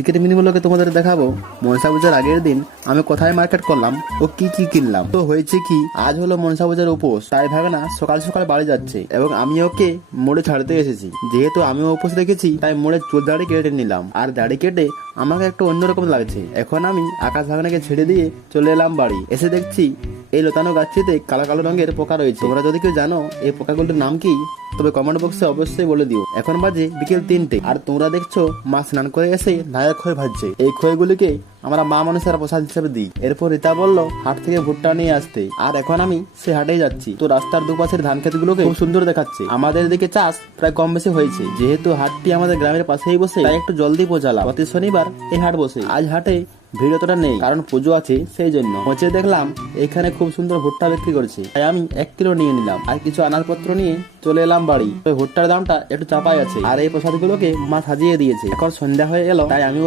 আজকের মিনিগুলোকে তোমাদের দেখাবো মনসা পূজার আগের দিন আমি কোথায় মার্কেট করলাম ও কি কি কিনলাম। তো হয়েছে কি, আজ হলো মনসা পূজার উপোস, তাই ভাগনা সকাল সকাল বাড়ি যাচ্ছে এবং আমি ওকে মোড়ে ছাড়তে এসেছি। যেহেতু আমিও উপোস রেখেছি তাই মোড়ে চুল দাড়ি কেটে নিলাম, আর দাড়ি কেটে আমাকে একটু অন্যরকম লাগছে। এখন আমি আকাশ ভাগনাকে ছেড়ে দিয়ে চলে এলাম বাড়ি। এসে দেখছি এই লতানো গাছটিতে কালো কালো রঙের পোকা রয়েছে। তোমরা যদি কেউ জানো এই পোকাগুলোর নাম কি, তবে কমেন্ট বক্সে অবশ্যই বলে দিও। এখন বাজে বিকেল 3টে, আর তোমরা দেখছো মা স্নান করে এসে নায়ক খই ভাজছে। এই খইগুলিকে আমরা মা মানুষের প্রসাদ হিসেবে দিই। এরপর রীতা বললো হাট থেকে ভুট্টা নিয়ে আসতে, আর এখন আমি সে হাটে যাচ্ছি। তো রাস্তার দুপাশের ধান ক্ষেত গুলোকে খুব সুন্দর দেখাচ্ছে। আমাদের দিকে চাষ প্রায় কম বেশি হয়েছে, যেহেতু হাটটি আমাদের গ্রামের পাশেই বসে তাই একটু জলদি পৌঁছালাম। প্রতি শনিবার এই হাট বসে। আজ হাটে ভিড় অতটা নেই, কারণ পুজো আছে সেই জন্য। পৌঁছে দেখলাম এখানে খুব সুন্দর ভুট্টা বিক্রি করছে, তাই আমি 1 কিলো নিয়ে নিলাম আর কিছু আনাজপত্র নিয়ে চলে এলাম বাড়ি। ভুট্টার দামটা একটু চাপাই আছে, আর এই প্রসাদ গুলোকে মা সাজিয়ে দিয়েছে। এখন সন্ধ্যা হয়ে গেল, তাই আমি